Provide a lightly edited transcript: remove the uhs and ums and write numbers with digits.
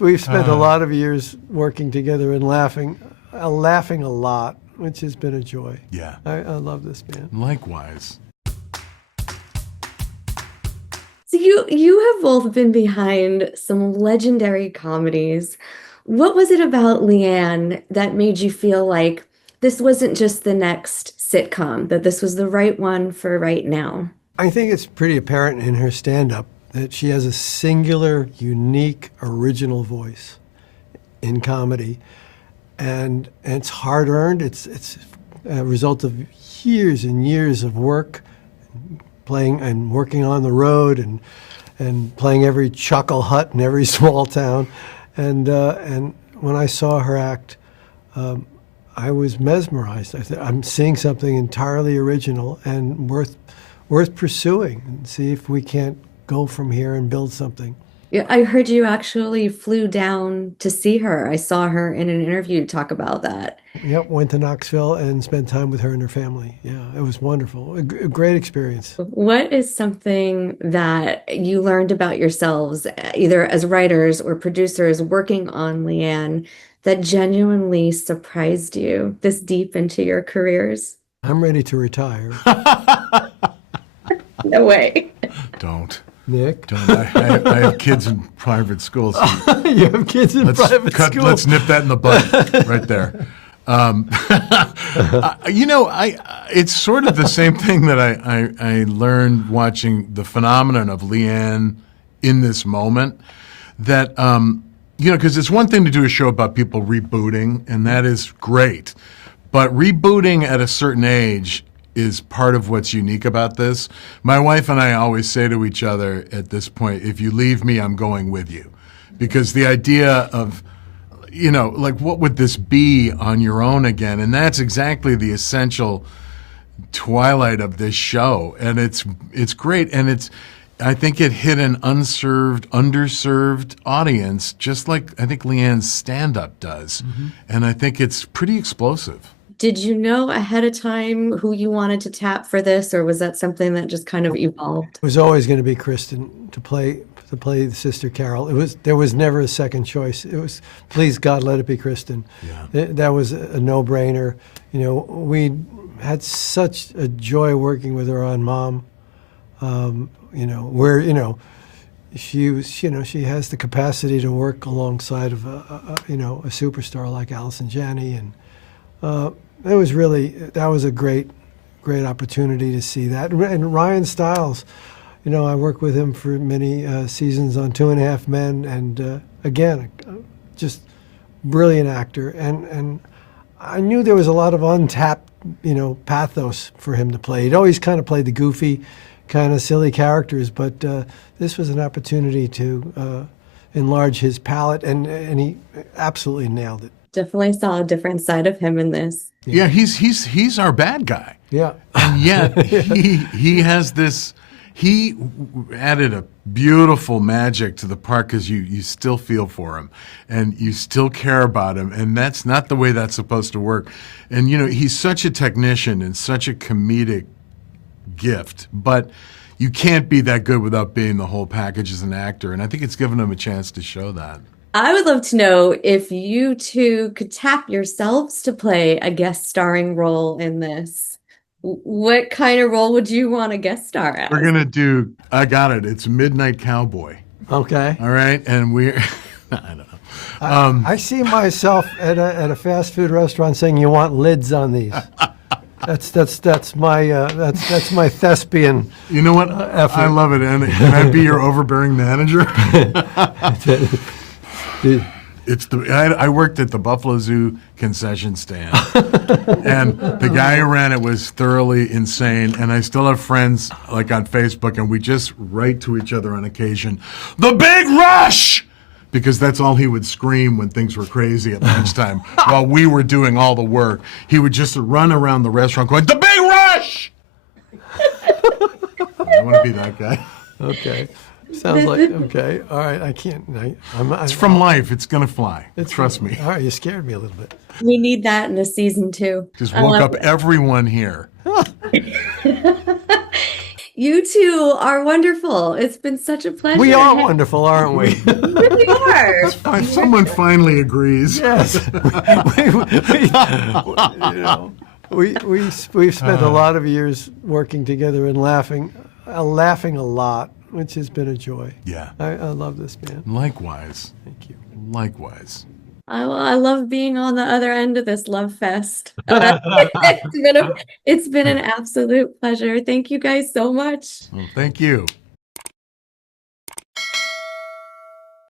we've spent a lot of years working together and laughing a lot, which has been a joy. Yeah. I love this man. Likewise. So you have both been behind some legendary comedies. What was it about Leanne that made you feel like this wasn't just the next sitcom, that this was the right one for right now? I think it's pretty apparent in her stand-up that she has a singular, unique, original voice in comedy. And it's hard-earned. It's a result of years and years of work, playing and working on the road and playing every chuckle hut in every small town. And when I saw her act, I was mesmerized. I'm seeing something entirely original and worth pursuing, and see if we can't go from here and build something. Yeah, I heard you actually flew down to see her. I saw her in an interview talk about that. Yep, went to Knoxville and spent time with her and her family. Yeah, it was wonderful. A great experience. What is something that you learned about yourselves, either as writers or producers working on Leanne, that genuinely surprised you this deep into your careers? I'm ready to retire. No way. Don't. Nick? Don't. I have kids in private schools. You have kids in private school? Let's nip that in the bud right there. It's sort of the same thing that I learned watching the phenomenon of Leanne in this moment. That, because it's one thing to do a show about people rebooting, and that is great. But rebooting at a certain age is part of what's unique about this. My wife and I always say to each other at this point, if you leave me, I'm going with you. Because the idea of, what would this be on your own again? And that's exactly the essential twilight of this show. And it's great. And I think it hit an underserved audience, just like I think Leanne's stand-up does. Mm-hmm. And I think it's pretty explosive. Did you know ahead of time who you wanted to tap for this, or was that something that just kind of evolved? It was always going to be Kristen to play the sister Carol. There was never a second choice. It was, please God, let it be Kristen. Yeah. That was a no-brainer. We had such a joy working with her on Mom. She has the capacity to work alongside of a superstar like Allison Janney, and that was a great opportunity to see that. And Ryan Stiles, I worked with him for many seasons on 2.5 Men, and again, just brilliant actor. And I knew there was a lot of untapped, pathos for him to play. He'd always kind of played the goofy, kind of silly characters, but this was an opportunity to enlarge his palette, and he absolutely nailed it. Definitely saw a different side of him in this. Yeah, he's our bad guy. Yeah. And yet he has this, he added a beautiful magic to the part because you still feel for him and you still care about him, and that's not the way that's supposed to work. And he's such a technician and such a comedic gift, but you can't be that good without being the whole package as an actor, and I think it's given him a chance to show that. I would love to know if you two could tap yourselves to play a guest starring role in this. What kind of role would you want to guest star as? We're going to do, I got it, it's Midnight Cowboy. Okay. All right, and we're, I don't know. I see myself at a fast food restaurant saying, "You want lids on these?" That's my thespian. You know what? Effort. I love it. And can I be your overbearing manager? I worked at the Buffalo Zoo concession stand, and the guy who ran it was thoroughly insane. And I still have friends like on Facebook, and we just write to each other on occasion, "The Big Rush!" Because that's all he would scream when things were crazy at lunchtime. While we were doing all the work, he would just run around the restaurant going, "The Big Rush!" I want to be that guy. Okay. Sounds like, okay. All right. I can't. It's from life. It's going to fly. Trust me. All right. You scared me a little bit. We need that in a season 2. Just woke up everyone here. You two are wonderful. It's been such a pleasure. We are wonderful, aren't we? You really are. Someone finally agrees. Yes. You know, we've spent a lot of years working together and laughing a lot, which has been a joy. Yeah. I love this, man. Likewise. Thank you. Likewise. I love being on the other end of this love fest. It's been an absolute pleasure. Thank you guys so much. Well, thank you.